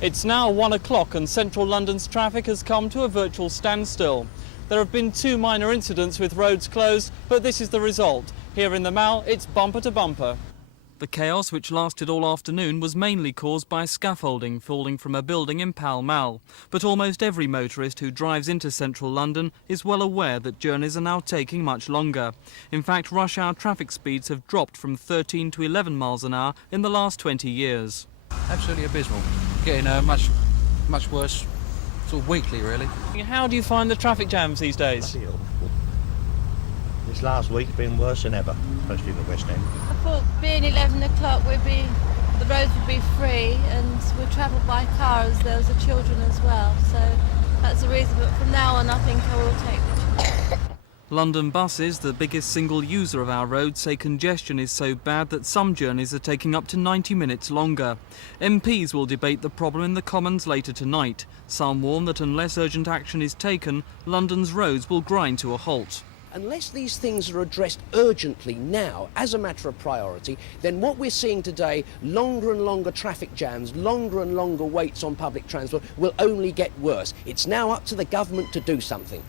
It's now 1 o'clock and central London's traffic has come to a virtual standstill. There have been 2 minor incidents with roads closed, but this is the result. Here in the Mall, it's bumper to bumper. The chaos, which lasted all afternoon, was mainly caused by scaffolding falling from a building in Pall Mall. But almost every motorist who drives into central London is well aware that journeys are now taking much longer. In fact, rush hour traffic speeds have dropped from 13 to 11 miles an hour in the last 20 years. Absolutely abysmal. Getting much worse, sort of weekly, really. How do you find the traffic jams these days? Bloody awful. This last week's been worse than ever, especially in the West End. I thought being 11 o'clock the roads would be free and we'd travel by car as there was the children as well. So that's the reason, but from now on I think I will take the children. London buses, the biggest single user of our roads, say congestion is so bad that some journeys are taking up to 90 minutes longer. MPs will debate the problem in the Commons later tonight. Some warn that unless urgent action is taken, London's roads will grind to a halt. Unless these things are addressed urgently now as a matter of priority, then what we're seeing today, longer and longer traffic jams, longer and longer waits on public transport, will only get worse. It's now up to the government to do something.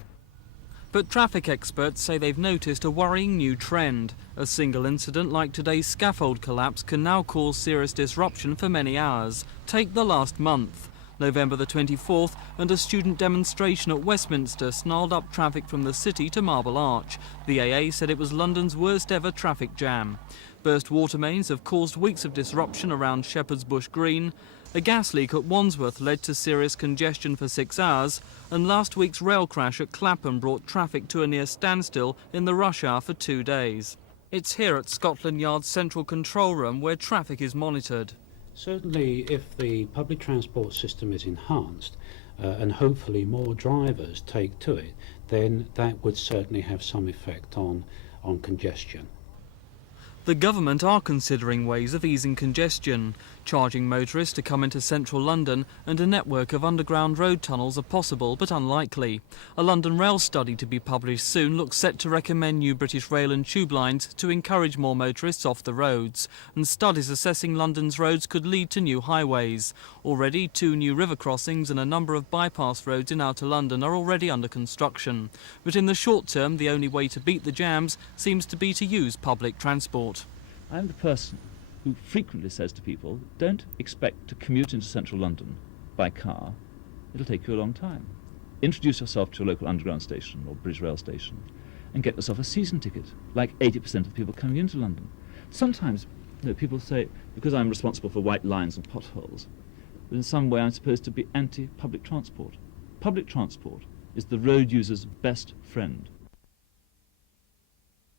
But traffic experts say they've noticed a worrying new trend. A single incident like today's scaffold collapse can now cause serious disruption for many hours. Take the last month. November the 24th, and a student demonstration at Westminster snarled up traffic from the City to Marble Arch. The AA said it was London's worst ever traffic jam. Burst water mains have caused weeks of disruption around Shepherd's Bush Green. A gas leak at Wandsworth led to serious congestion for 6 hours, and last week's rail crash at Clapham brought traffic to a near standstill in the rush hour for 2 days. It's here at Scotland Yard's central control room where traffic is monitored. Certainly, if the public transport system is enhanced and hopefully more drivers take to it, then that would certainly have some effect on congestion. The government are considering ways of easing congestion. Charging motorists to come into central London and a network of underground road tunnels are possible but unlikely. A London Rail study to be published soon looks set to recommend new British rail and tube lines to encourage more motorists off the roads. And studies assessing London's roads could lead to new highways. Already 2 new river crossings and a number of bypass roads in outer London are already under construction. But in the short term, the only way to beat the jams seems to be to use public transport. I'm the person who frequently says to people, don't expect to commute into central London by car. It'll take you a long time. Introduce yourself to a local underground station or British rail station and get yourself a season ticket, like 80% of the people coming into London. Sometimes people say, because I'm responsible for white lines and potholes, that in some way I'm supposed to be anti-public transport. Public transport is the road user's best friend.